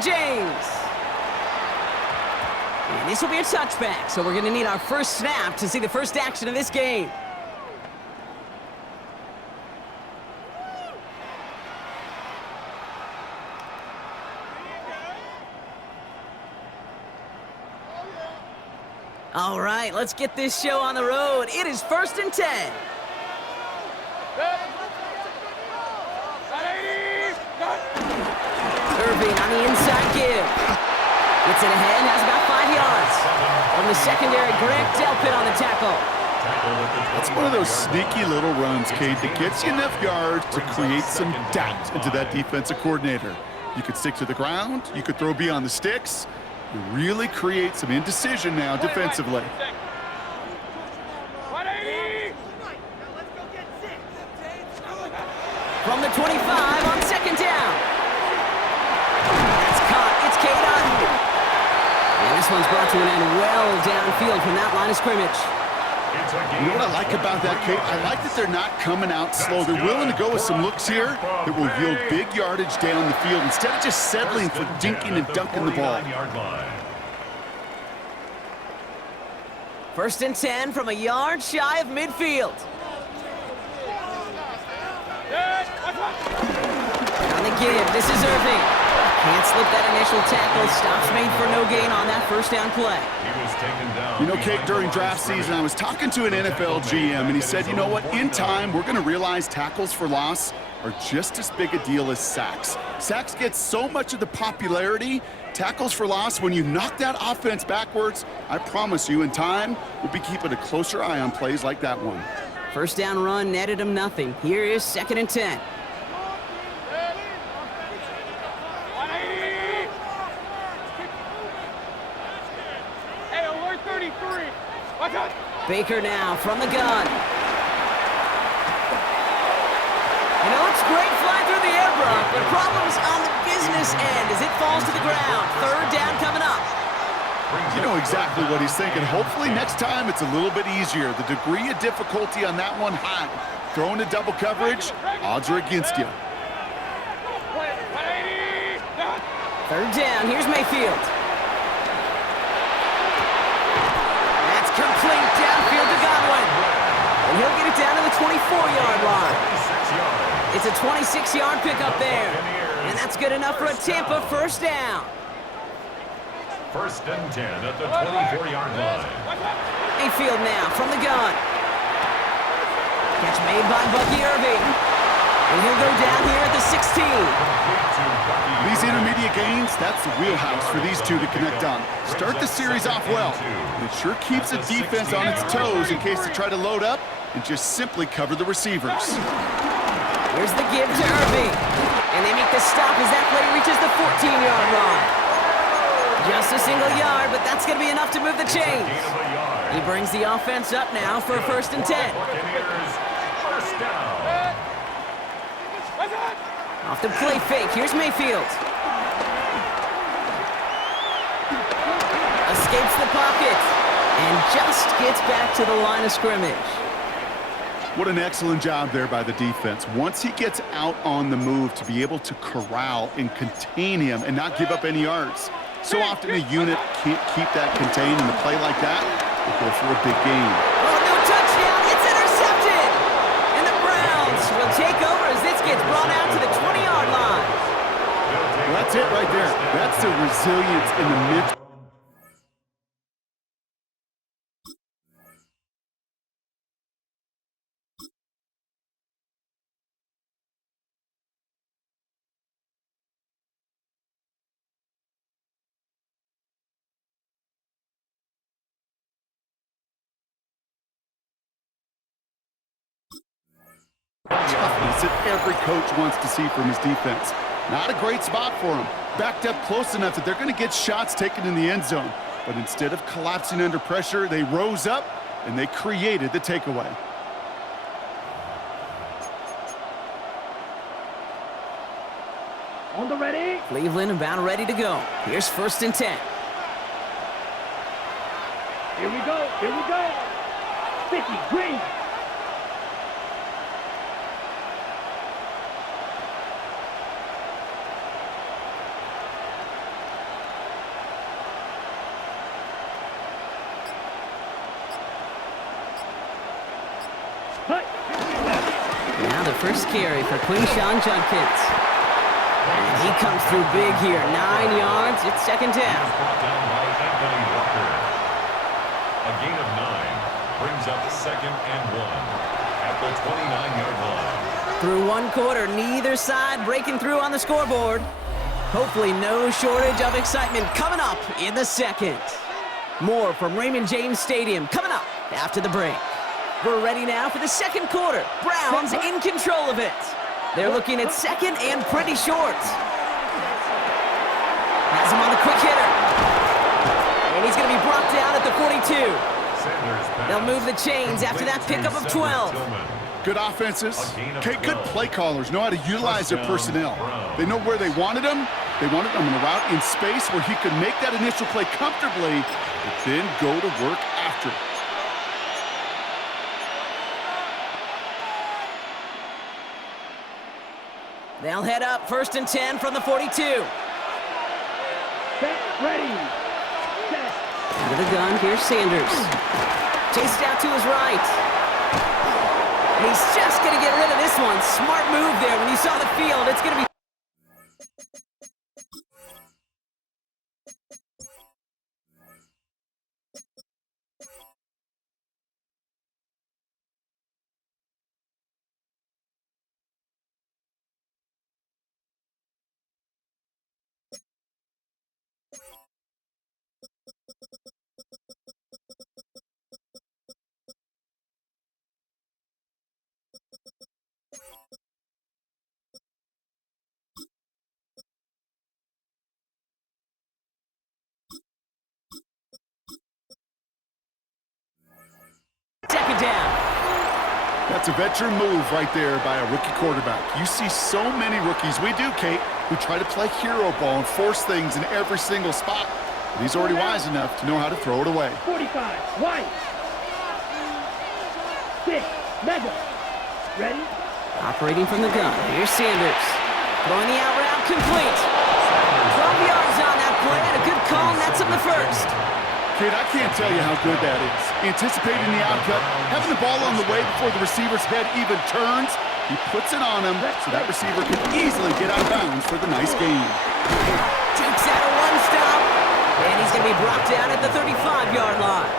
James. And this will be a touchback, so we're going to need our first snap to see the first action of this game. All right, let's get this show on the road. It is 1st and 10. Irving on the inside give. Gets it ahead, has about 5 yards. From the secondary, Greg Delpit on the tackle. That's one of those sneaky little runs, Kate, that gets you enough yards to create some doubt into that defensive coordinator. You could stick to the ground, you could throw beyond the sticks. You really create some indecision now defensively. From the 25 on 2nd down. That's caught. It's Cade Otton. And this one's brought to an end well downfield from that line of scrimmage. You know what I like about that, Kate? I like that they're not coming out slow. They're willing to go with some looks here that will yield big yardage down the field instead of just settling for dinking and dunking the ball. 1st and 10 from a yard shy of midfield. On the give, this is Irving. Can't slip that initial tackle. Stops made for no gain on that 1st down play. You know, Kate, during draft season, I was talking to an NFL GM, and he said, you know what, in time, we're going to realize tackles for loss are just as big a deal as sacks. Sacks get so much of the popularity. Tackles for loss, when you knock that offense backwards, I promise you, in time, we'll be keeping a closer eye on plays like that one. 1st down run netted him nothing. Here is 2nd and 10. Baker now from the gun. You know, it's great flying through the air, Brock, but problems on the business end as it falls to the ground. 3rd down coming up. You know exactly what he's thinking. Hopefully next time it's a little bit easier. The degree of difficulty on that one high. Throwing to double coverage, odds are against you. 3rd down, here's Mayfield. That's complete downfield to Godwin. And he'll get it down to the 24-yard line. It's a 26-yard pickup there. And that's good enough for a Tampa 1st down. 1st and 10 at the 24-yard line. Mayfield now from the gun. Catch made by Bucky Irving. And he'll go down here at the 16. These intermediate gains, that's the wheelhouse for these two to connect on. Start the series off well. It sure keeps the defense on its toes in case they try to load up and just simply cover the receivers. Here's the give to Irving. And they make the stop as that play reaches the 14-yard line. Just a single yard, but that's going to be enough to move the chains. He brings the offense up now for a 1st and 10. First down. Off the play fake, here's Mayfield. Escapes the pocket and just gets back to the line of scrimmage. What an excellent job there by the defense. Once he gets out on the move, to be able to corral and contain him and not give up any yards. So often a unit can't keep that contained, and a play like that will go for a big gain. Oh, no touchdown. It's intercepted. And the Browns will take over as this gets brought out to the 20-yard line. Well, that's it right there. That's the resilience in the mid. Toughness that every coach wants to see from his defense. Not a great spot for him. Backed up close enough that they're going to get shots taken in the end zone. But instead of collapsing under pressure, they rose up and they created the takeaway. On the ready. Cleveland about ready to go. Here's 1st and 10. Here we go. Here we go. 50 green. first carry for Quinshawn Judkins. And he comes through big here. 9 yards. It's second down. Brought down by Anthony Walker. A gain of 9 brings up 2nd and 1 at the 29-yard line. Through one quarter, neither side breaking through on the scoreboard. Hopefully no shortage of excitement coming up in the second. More from Raymond James Stadium coming up after the break. We're ready now for the second quarter. Browns in control of it. They're looking at second and pretty short. Has him on the quick hitter. And he's going to be brought down at the 42. They'll move the chains after that pickup of 12. Good offenses. Okay, good play callers know how to utilize their personnel. They know where they wanted him. They wanted him on a route in space where he could make that initial play comfortably, but then go to work after it. They'll head up 1st and 10 from the 42. Set, ready. Set. Out of the gun, here's Sanders. Chased out to his right. And he's just going to get rid of this one. Smart move there. When you saw the field, it's going to be... Second down. That's a veteran move right there by a rookie quarterback. You see so many rookies, we do, Kate, who try to play hero ball and force things in every single spot. But he's already wise enough to know how to throw it away. 45, white. 6, mega. Ready? Operating from the gun. Here's Sanders. Throwing the out route complete. 12 yards on that play and a good call, and that's him the first. Kate, I can't tell you how good that is. Anticipating the outcut, having the ball on the way before the receiver's head even turns, he puts it on him so that receiver can easily get out of bounds for the nice gain. Takes out a one-stop, and he's going to be brought down at the 35-yard line.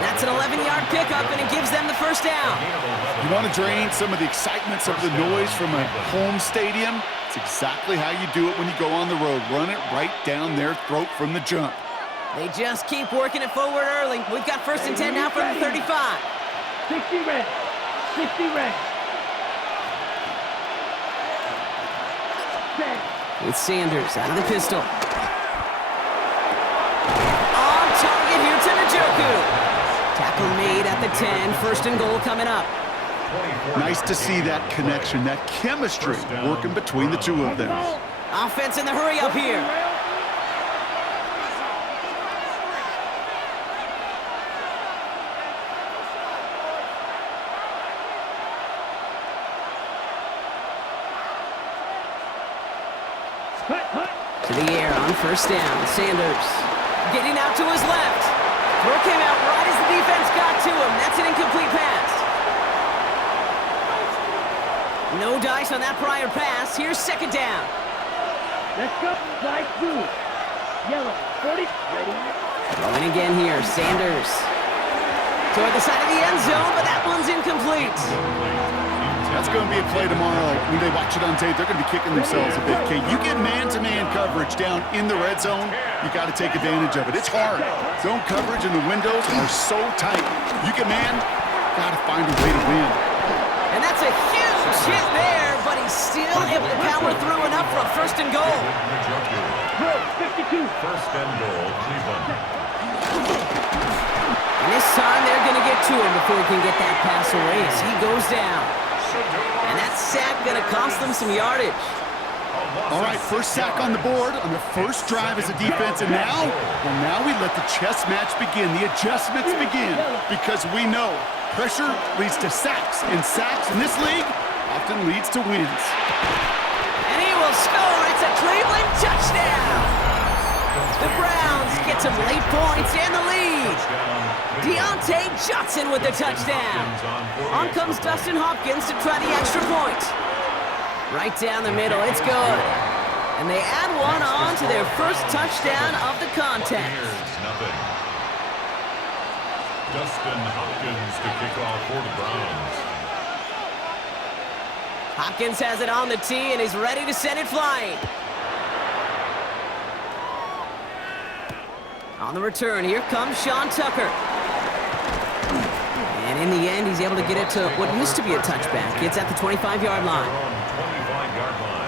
That's an 11-yard pickup, and it gives them the first down. You want to drain some of the excitement, some of the noise from a home stadium? It's exactly how you do it when you go on the road. Run it right down their throat from the jump. They just keep working it forward early. We've got 1st and 10 now from the 35. 60 red. 60 red. Set. It's Sanders out of the pistol. On target here to Njoku. Tackle made at the 10. 1st and goal coming up. Nice to see that connection, that chemistry working between the two of them. Offense in the hurry up here. To the air on 1st down. Sanders getting out to his left. Throw came out right as the defense got to him. That's an incomplete pass. No dice on that prior pass. Here's 2nd down. Let's go. Slide 2. Yellow. 40. Ready. Throwing again here. Sanders toward the side of the end zone, but that one's incomplete. That's going to be a play tomorrow. When they watch it on tape, they're going to be kicking themselves a bit, Kate. You get man-to-man coverage down in the red zone, you got to take advantage of it. It's hard. Zone coverage and the windows are so tight. You get man, got to find a way to win. And that's a huge hit there, but he's still able to power through enough for a 1st and goal. 52. 1st and goal, Cleveland. And this time they're going to get to him before he can get that pass away as he goes down. And that sack going to cost them some yardage. All right, first sack on the board on the first drive as a defense, and now we let the chess match begin, the adjustments begin, because we know pressure leads to sacks, and sacks in this league often leads to wins. And he will score. It's a Cleveland touchdown. The Browns get some late points and the lead. lead. Deontay Johnson with the touchdown. On comes Dustin Hopkins to try the extra point. Right down the middle, it's good. And they add one on to their first touchdown of the contest. Dustin Hopkins to kick off for the Browns. Hopkins has it on the tee and is ready to send it flying. On the return, here comes Sean Tucker. And in the end, he's able to get it to what used to be a touchback. It's at the 25-yard line. 25-yard line.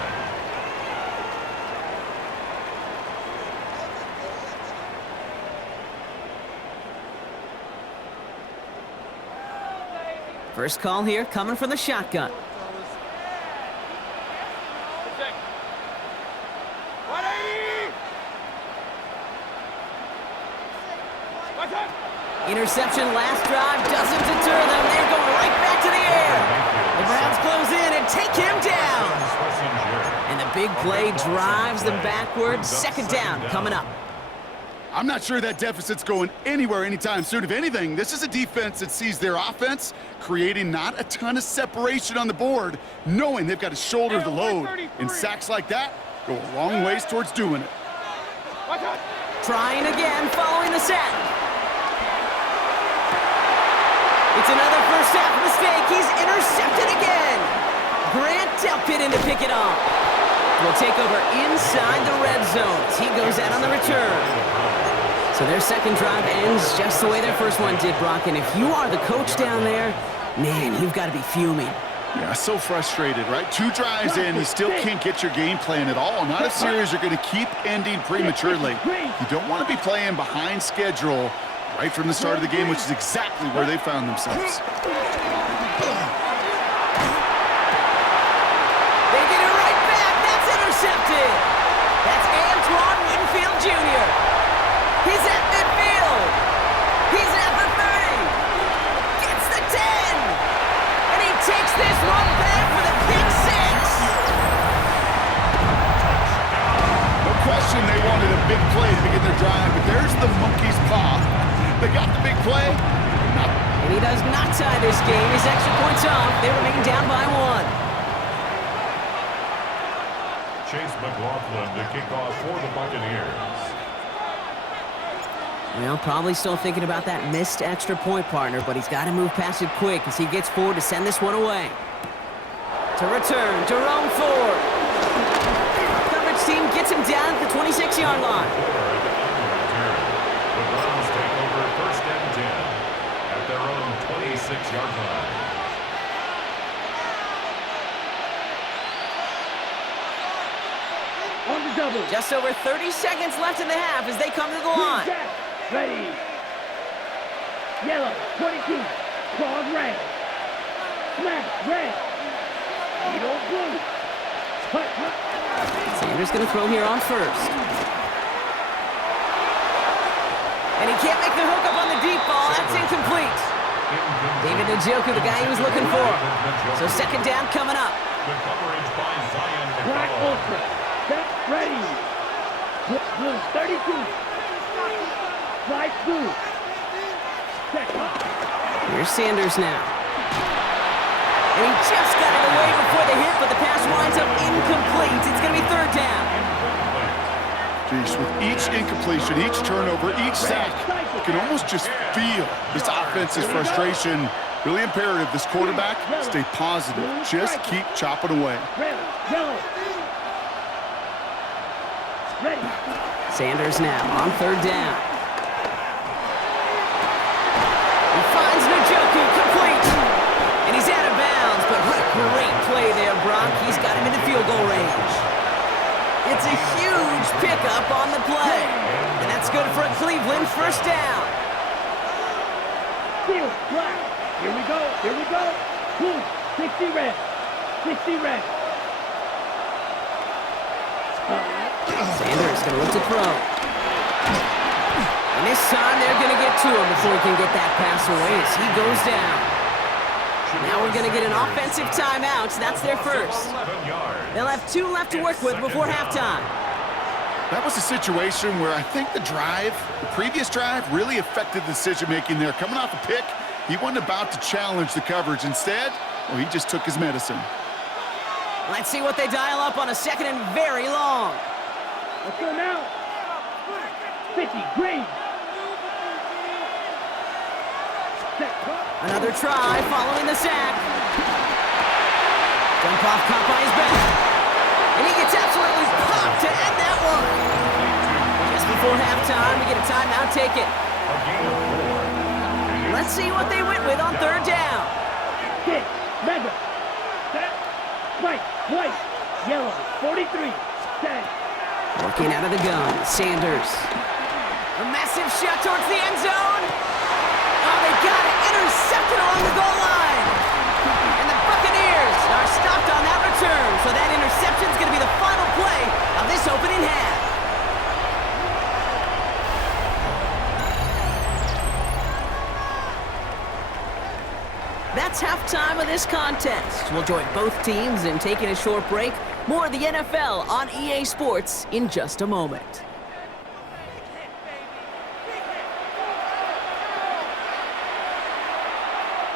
First call here coming from the shotgun. Interception last drive doesn't deter them. They're going right back to the air. The Browns close in and take him down. And the big play drives them backwards. Second down coming up. I'm not sure that deficit's going anywhere anytime soon. If anything, this is a defense that sees their offense creating not a ton of separation on the board, knowing they've got to shoulder the load. And sacks like that go a long ways towards doing it. Trying again following the sack. It's another first half mistake. He's intercepted again. Grant Delpit in to pick it off. Will take over inside the red zone. He goes out on the return. So their second drive ends just the way their first one did, Brock. And if you are the coach down there, man, you've got to be fuming. Yeah, so frustrated, right? 2 drives in, you still can't get your game plan at all. Not a series you're going to keep ending prematurely. You don't want to be playing behind schedule right from the start of the game, which is exactly where they found themselves. They get it right back. That's intercepted. That's Antoine Winfield Jr. He's at midfield. He's at the 30. Gets the 10. And he takes this one back for the pick 6. No question they wanted a big play to begin their drive, but there's the monkey's paw. They got the big play. And he does not tie this game. His extra points off. They remain down by 1. Chase McLaughlin to kick off for the Buccaneers. Well, probably still thinking about that missed extra point, partner, but he's got to move past it quick as he gets forward to send this one away. To return, Jerome Ford. Coverage team gets him down at the 26-yard line. The Browns take over first and 10 at their own 26-yard line. On the double. Just over 30 seconds left in the half as they come to the line. Ready. Yellow, 22. Claws red. Smash, red. Needle blue. Hut, hut. Sanders going to throw here on first. And he can't make the hook up on the deep ball. That's incomplete. David Njoku, the guy he was looking for. So second down coming up. The coverage by Zion Black McCullough. Ultra. Step ready. Blue, 32. Slide blue. Check. Here's Sanders now. And he just got it away before the hit, but the pass winds up incomplete. It's going to be third down. Jeez, with each incompletion, each turnover, each sack, you can almost just feel this offense's frustration. Really imperative, this quarterback, stay positive. Just keep chopping away. Red, yellow. Ready. Sanders now on third down. He finds Njoku, complete. And he's out of bounds, but what a great play there, Brock. He's got him into field goal range. It's a huge pickup on the play. And that's good for a Cleveland first down. Field, black. Here we go, here we go. Blue, 60 red. 60 red. Sanders going to look to throw. And this time they're going to get to him before he can get that pass away as he goes down. Now we're going to get an offensive timeout. That's their first. They'll have 2 left to work with before halftime. That was a situation where I think the previous drive, really affected the decision-making there. Coming off a pick, he wasn't about to challenge the coverage. Instead, well, he just took his medicine. Let's see what they dial up on a second and very long. Let's go now. 50, green. Another try following the sack. Dump off caught by his back. And he gets absolutely popped to end that one. Just before halftime, we get a timeout, take it. Let's see what they went with on third down. 6, Madden. Set. White, white, yellow, 43, set. Working out of the gun, Sanders. A massive shot towards the end zone. Oh, they got it. Intercepted along the goal line. And the Buccaneers are stopped on that return. So that interception is going to be the final play of this opening half. That's halftime of this contest. We'll join both teams in taking a short break. More of the NFL on EA Sports in just a moment.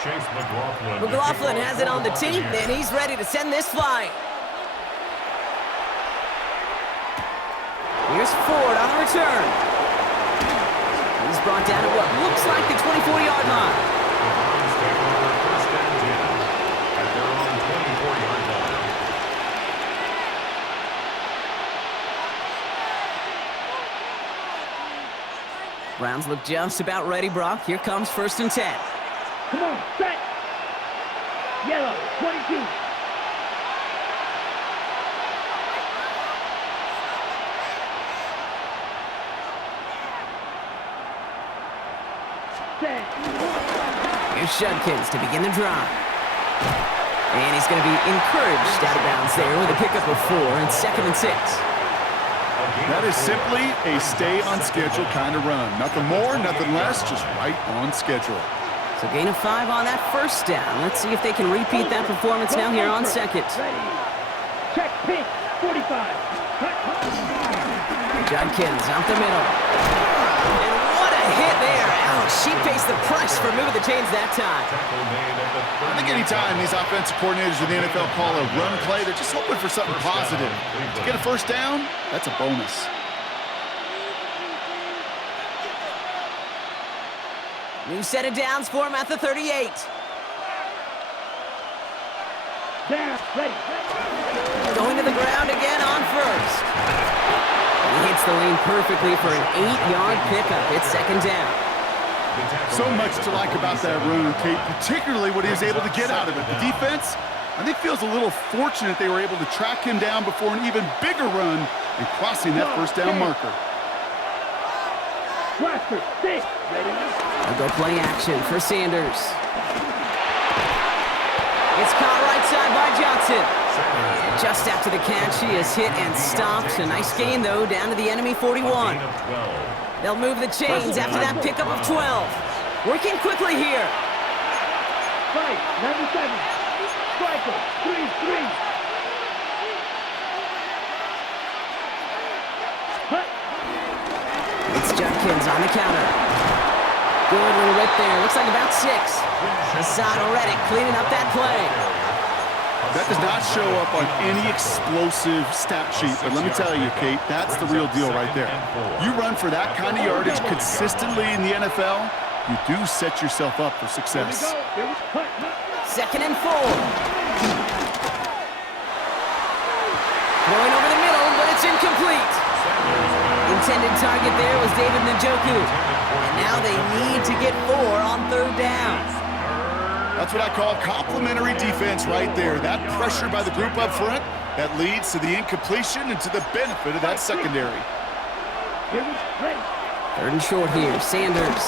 Chase McLaughlin has it on the tee, and he's ready to send this flying. Here's Ford on the return. He's brought down at what looks like the 24-yard line. Browns look just about ready, Brock. Here comes 1st and 10. Come on, set. Yellow, 22. Set. Here's Judkins to begin the drive. And he's going to be encouraged out of bounds there with a pickup of 4 and 2nd and 6. That is simply a stay-on-schedule kind of run. Nothing more, nothing less, just right on schedule. So gain of 5 on that 1st down. Let's see if they can repeat that performance now here on 2nd. Ready. Check, pink, 45. Judkins out the middle. And what a hit there. Ouch, she faced the price for moving the chains that time. I think anytime these offensive coordinators in the NFL call a run play, they're just hoping for something positive. To get a 1st down, that's a bonus. New set of downs for him at the 38. Down, ready. Going to the ground again on 1st. He hits the lane perfectly for an 8-yard pickup. It's 2nd down. So much to like about that run, Kate, particularly what he was able to get out of it. The defense, I think, feels a little fortunate they were able to track him down before an even bigger run and crossing that 1st down marker. Blaster, 6, ready. They'll go play action for Sanders. It's caught right side by Johnson. Just after the catch, he is hit and stopped. A nice gain, though, down to the enemy 41. They'll move the chains after that pickup of 12. Working quickly here. 5, 97. Striker, 3. It's Judkins on the counter. Good little whip there. Looks like about 6. Hassan already cleaning up that play. That does not show up on any explosive stat sheet, but let me tell you, Kate, that's the real deal right there. You run for that kind of yardage consistently in the NFL, you do set yourself up for success. 2nd and 4. Going over the middle, but it's incomplete. Intended target there was David Njoku. And now they need to get 4 on 3rd down. That's what I call complimentary defense right there. That pressure by the group up front, that leads to the incompletion and to the benefit of that secondary. 3rd and short here, Sanders.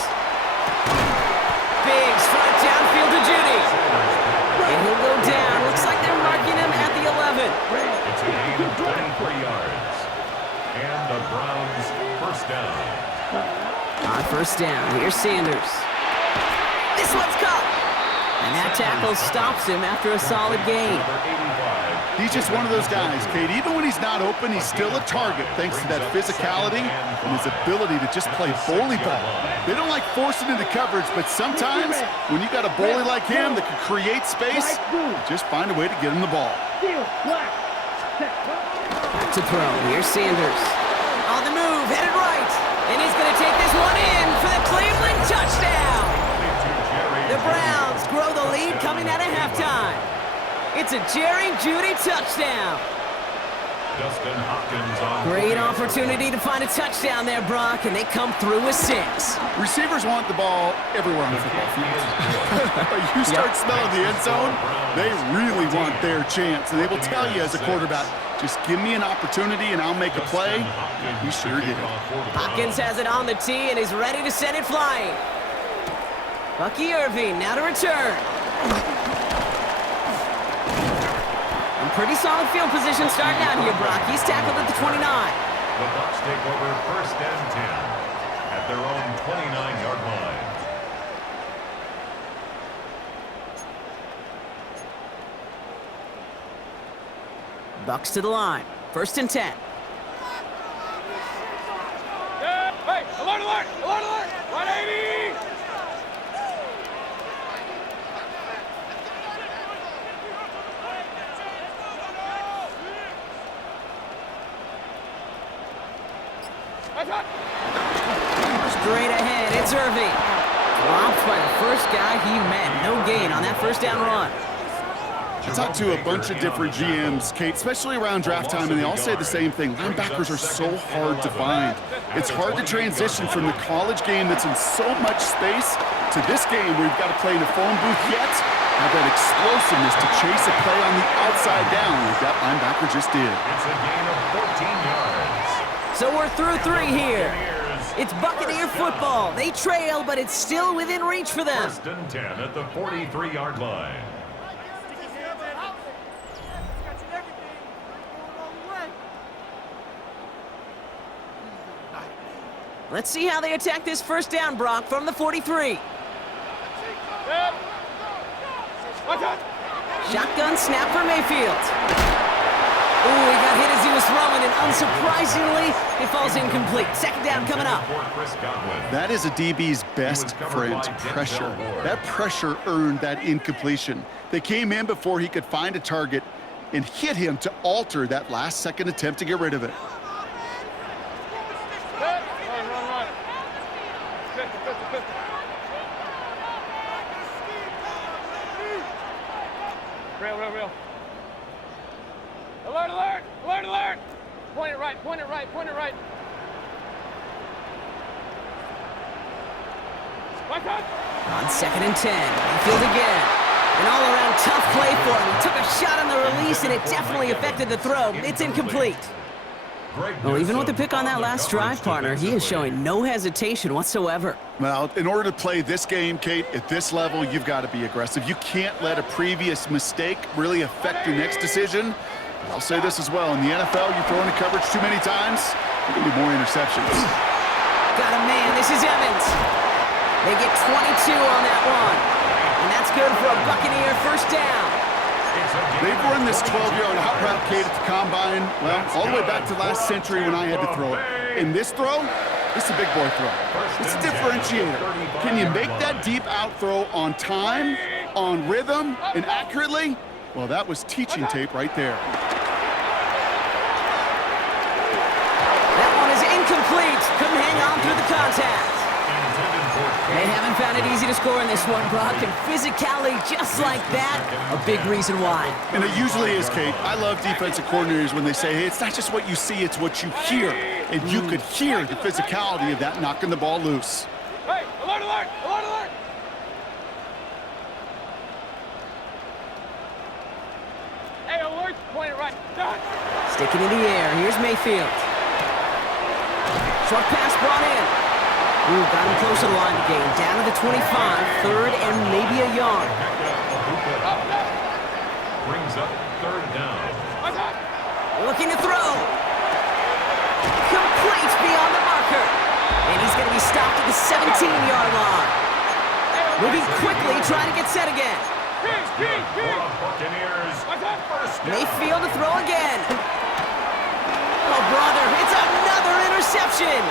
Big strike downfield to Judy. And he'll go down. Looks like they're marking him at the 11. It's a gain of 23 yards. And the Browns 1st down. On 1st down, here's Sanders. This one's caught. And that tackle stops him after a solid gain. Number 85, He's just one of those guys, Kate. Even when he's not open, he's still a target thanks to that physicality and his ability to just play bully ball. They don't like forcing into coverage, but sometimes when you got a bully like him that can create space, just find a way to get him the ball. Back to throw. Here's Sanders. On the move, headed right. And he's going to take this one in for the Cleveland touchdown. The Browns grow the lead coming out of halftime. It's a Jerry Jeudy touchdown. Justin Hopkins on Great opportunity to find a touchdown there, Brock, and they come through with 6. Receivers want the ball everywhere on the football field. But you start smelling the end zone, they really want their chance. And they will tell you as a quarterback, just give me an opportunity and I'll make a play. He sure did. Hopkins has it on the tee and is ready to send it flying. Bucky Irving now to return. Pretty solid field position starting out here, Brock. He's tackled at the 29. The Bucs take over 1st and 10 at their own 29-yard line. Bucs to the line. 1st and 10. Hey, alert, alert, alert, alert! 180! Straight ahead, it's Irving. Dropped by the first guy he met. No gain on that 1st down run. I talked to a bunch of different GMs, Kate, especially around draft time, and they all say the same thing. Linebackers are so hard to find. It's hard to transition from the college game that's in so much space to this game where you've got to play in a phone booth yet have that explosiveness to chase a play on the outside down like that linebacker just did. It's a gain of 14 yards. So we're through 3 here. It's Buccaneer football. They trail, but it's still within reach for them. 1st and 10 at the 43-yard line. Let's see how they attack this 1st down, Brock, from the 43. Shotgun snap for Mayfield. Ooh, he got hit as he was throwing, and unsurprisingly, it falls incomplete. 2nd down coming up. That is a DB's best friend, pressure. That pressure earned that incompletion. They came in before he could find a target and hit him to alter that last-second attempt to get rid of it. Real. Alert, alert, alert, alert! Point it right, point it right, point it right. On 2nd and 10, Mayfield again. An all-around tough play for him. He took a shot on the release, and it definitely affected the throw. It's incomplete. Well, even with the pick on that last drive, partner, he is showing no hesitation whatsoever. Well, in order to play this game, Kate, at this level, you've got to be aggressive. You can't let a previous mistake really affect your next decision. I'll say this as well. In the NFL, you throw into coverage too many times, there can be more interceptions. Got a man. This is Evans. They get 22 on that one. And that's good for a Buccaneer 1st down. They've run this 12-yard out route, Kate, at the combine, well, all the way back to last century when I had to throw it. In this throw, this is a big boy throw. It's a differentiator. Can you make that deep out throw on time, on rhythm, and accurately? Well, that was teaching tape right there. That one is incomplete. Couldn't hang on through the contact. They haven't found it easy to score in this one, Brock, and physicality just like that, a big reason why. And it usually is, Kate. I love defensive coordinators when they say, hey, it's not just what you see, it's what you hear. And you could hear the physicality of that knocking the ball loose. Hey, alert, alert, alert, alert! Hey, alert, point it right. Done. Sticking in the air, here's Mayfield. Short pass brought in. Ooh, got him close to the line to gain. Down to the 25, 3rd and maybe a yard. Brings up 3rd down. Looking to throw. Complete beyond the marker. And he's going to be stopped at the 17-yard line. Moving quickly, trying to get set again. For the Buccaneers. First down. Mayfield to throw again. Oh, brother, it's another interception.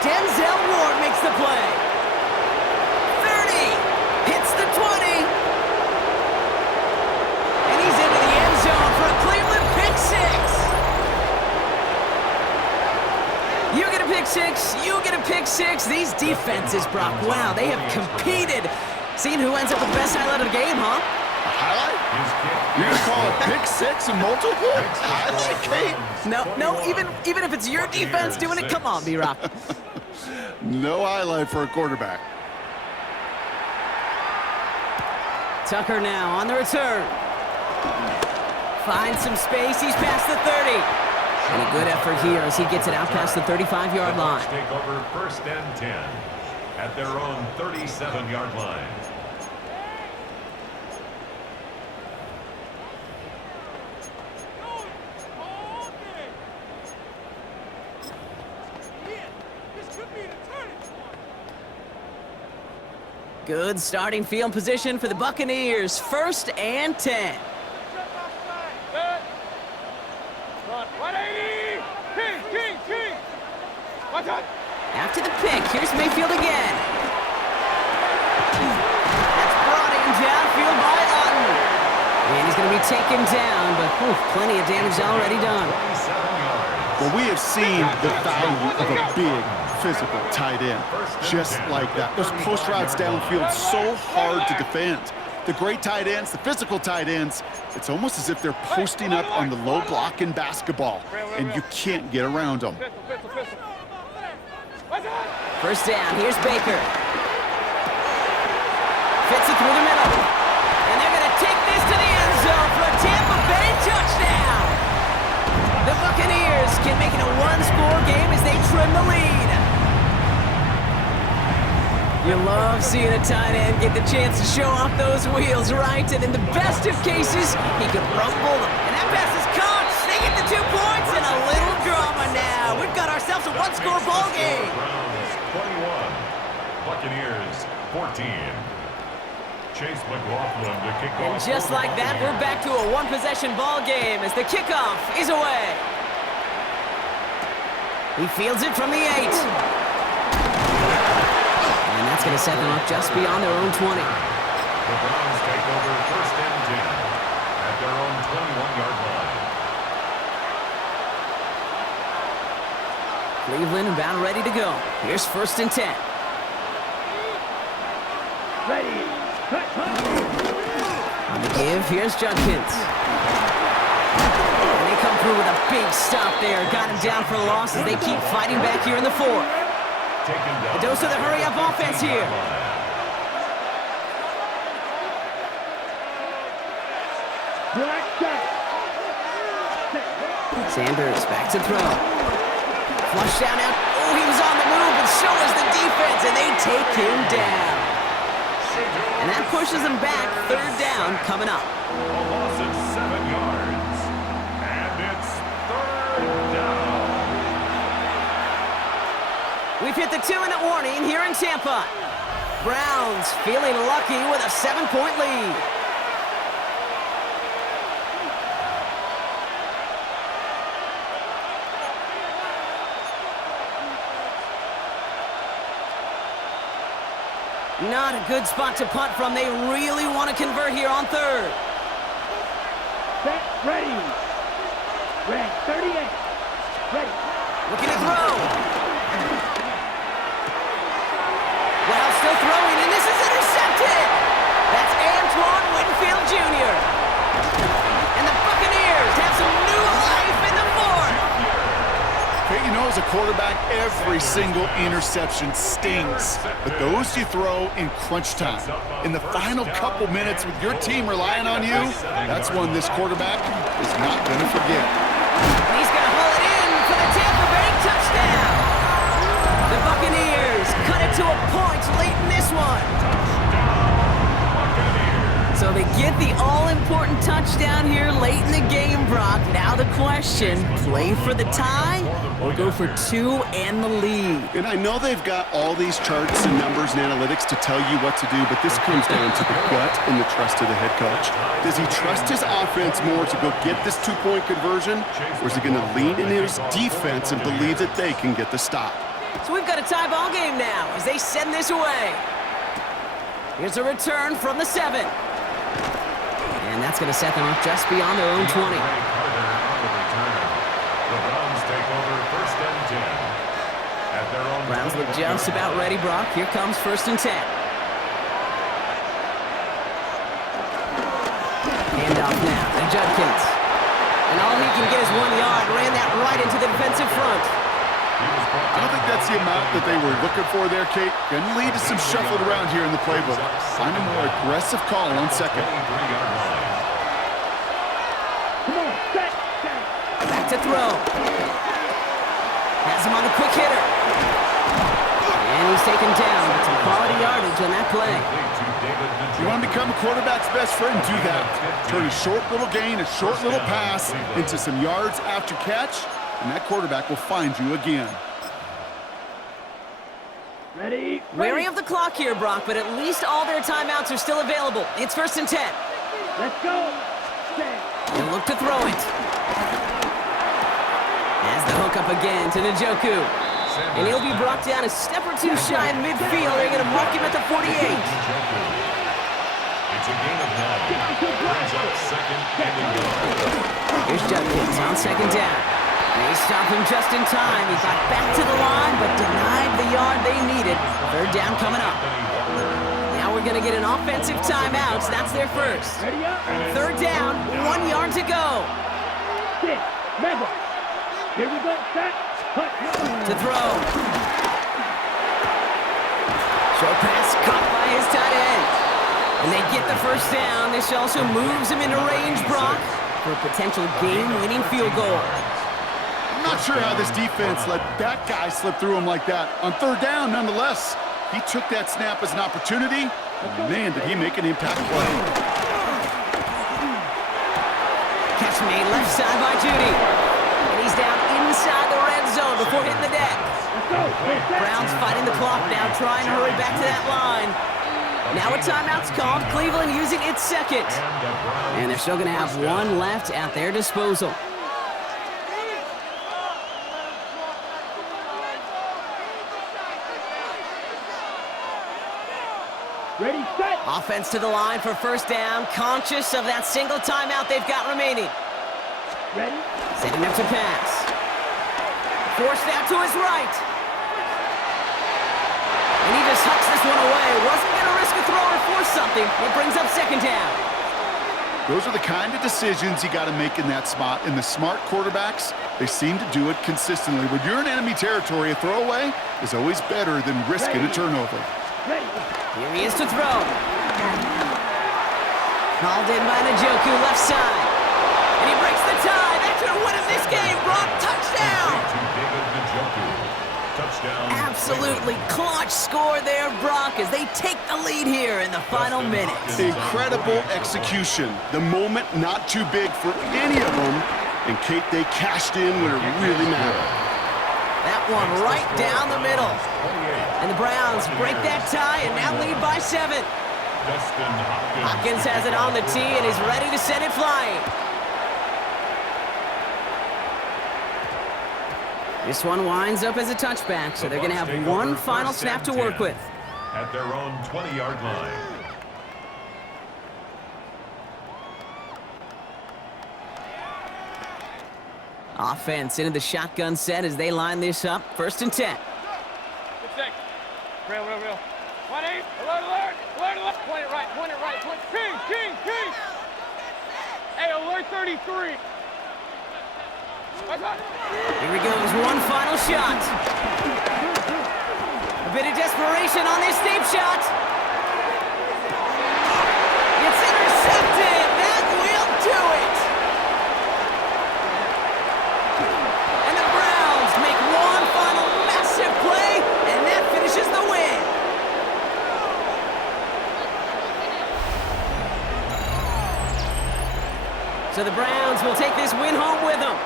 Denzel Ward makes the play. 30, hits the 20. And he's into the end zone for a Cleveland pick six. You get a pick six, you get a pick six. These defenses, Brock, wow, they have competed. Seeing who ends up with the best highlight of the game, huh? A highlight? You're going to call it pick six and multiple? Highlight, Kate? No, even if it's your defense doing it, come on, B-Rock. No highlight for a quarterback. Tucker now on the return. Finds some space, he's past the 30. And a good effort here as he gets it out past the 35-yard line. Take over first and 10 at their own 37-yard line. Good starting field position for the Buccaneers. First and 10. Run. 180. King. Watch out. After the pick, here's Mayfield again. That's brought in downfield by Otten. And he's going to be taken down, but plenty of damage already done. 27 yards. Well, we have seen the value of a big physical tight end. Just like that. Those post routes downfield, so hard to defend. The great tight ends, the physical tight ends, it's almost as if they're posting up on the low block in basketball, and you can't get around them. First down, here's Baker. Fits it through the middle. And they're going to take this to the end zone for a Tampa Bay touchdown. The Buccaneers can make it a one-score game as they trim the lead. You love seeing a tight end get the chance to show off those wheels, right? And in the best of cases, he could rumble them. And that pass is caught. They get the 2 points and a little drama now. We've got ourselves a one-score ball game. Browns 21, Buccaneers 14. Chase McLaughlin to kick off. And just like that, we're back to a one-possession ball game as the kickoff is away. He fields it from the 8. And that's going to set them up just beyond their own 20. The Browns take over first and 10 at their own 21-yard line. Cleveland about ready to go. Here's first and 10. Ready. Cut. On the give, here's Judkins. And they come through with a big stop there. Got him down for a loss as they keep fighting back here in the 4th. A dose of the hurry-up offense here. Sanders back to throw. Flush down out. Oh, he was on the move, and so was the defense, and they take him down. And that pushes them back. Third down coming up. A loss of 7 yards. And it's third down. We've hit the 2-minute warning here in Tampa. Browns feeling lucky with a 7-point lead. Not a good spot to punt from. They really want to convert here on third. Set. Ready. Red. 38. Ready. Looking to throw. Well, still throwing, and this is intercepted. That's Antoine Winfield Jr. And the Buccaneers have some new life in the 4th. Hey, you know, as a quarterback, every single interception stings. But those you throw in crunch time, in the final couple minutes with your team relying on you, that's one this quarterback is not going to forget. He's going to haul it in for the Tampa Bay touchdown. The Buccaneers cut it to a point late in this one. So they get the all-important touchdown here late in the game, Brock. Now the question, play for the tie or go for two and the lead. And I know they've got all these charts and numbers and analytics to tell you what to do, but this comes down to the gut and the trust of the head coach. Does he trust his offense more to go get this two-point conversion, or is he going to lean in his defense and believe that they can get the stop? So we've got a tie ball game now as they send this away. Here's a return from the 7. And that's going to set them up just beyond their own 20. Browns look just about ready, Brock. Here comes 1st and 10. Handoff now to Judkins. And all he can get is 1 yard. Ran that right into the defensive front. I don't think that's the amount that they were looking for there, Kate. Going to lead to some shuffled around here in the playbook. Find a more aggressive call on 2nd. Come on, set. Back to throw. Has him on the quick hitter. And he's taken down with some quality yardage on that play. You want to become a quarterback's best friend? Do that. Turn a short little gain, a short little pass into some yards after catch, and that quarterback will find you again. Ready? Wary of the clock here, Brock, but at least all their timeouts are still available. It's 1st and 10. Let's go. Set. They'll look to throw it. Has the hook up again to Njoku. And he'll be brought down a step or two shy in midfield. They're going to mark him at the 48. It's a gain of 9. Brings up 2nd and 1. Here's Judkins on 2nd down. They stop him just in time. He got back to the line, but denied the yard they needed. 3rd down coming up. Now we're going to get an offensive timeout. That's their first. Ready up. 3rd down, 1 yard to go. Sit. Level. Here we go. Set. Cut. To throw. Short pass caught by his tight end. And they get the 1st down. This also moves him into range, Brock, for a potential game-winning field goal. I'm not sure how this defense let that guy slip through him like that. On 3rd down, nonetheless, he took that snap as an opportunity. And man, did he make an impact play. Catch made left side by Judy. And he's down inside the red zone before hitting the deck. Browns fighting the clock now, trying to hurry back to that line. Now a timeout's called. Cleveland using its 2nd. And they're still going to have 1 left at their disposal. Ready, set. Offense to the line for 1st down, conscious of that single timeout they've got remaining. Ready. Setting up to pass. Forced out to his right. And he just hucks this one away. Wasn't going to risk a throw or force something. It brings up 2nd down. Those are the kind of decisions you got to make in that spot. And the smart quarterbacks, they seem to do it consistently. When you're in enemy territory, a throwaway is always better than risking a turnover. Ready. Here he is to throw. Called in by Njoku, left side. And he breaks the tie. That could have won him this game, Brock. Touchdown! Absolutely clutch score there, Brock, as they take the lead here in the final minutes. Incredible execution. The moment not too big for any of them. And Kate, they cashed in when it really mattered. That one right down the middle. And the Browns break that tie and now lead by 7. Hopkins has it on the tee and is ready to send it flying. This one winds up as a touchback, so they're going to have 1 final snap to work with. At their own 20-yard line. Offense into the shotgun set as they line this up. 1st and 10. Good stick. Real. 20. Alert. Point it right. King. Hey, alert 33. Here he goes, 1 final shot. A bit of desperation on this deep shot. It's intercepted. That will do it. And the Browns make 1 final massive play, and that finishes the win. So the Browns will take this win home with them.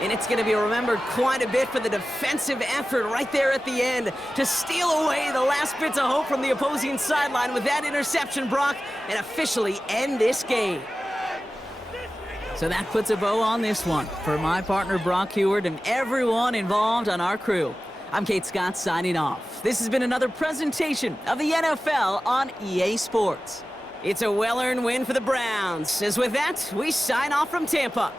And it's going to be remembered quite a bit for the defensive effort right there at the end to steal away the last bits of hope from the opposing sideline with that interception, Brock, and officially end this game. So that puts a bow on this one. For my partner, Brock Heward, and everyone involved on our crew, I'm Kate Scott signing off. This has been another presentation of the NFL on EA Sports. It's a well-earned win for the Browns. As with that, we sign off from Tampa.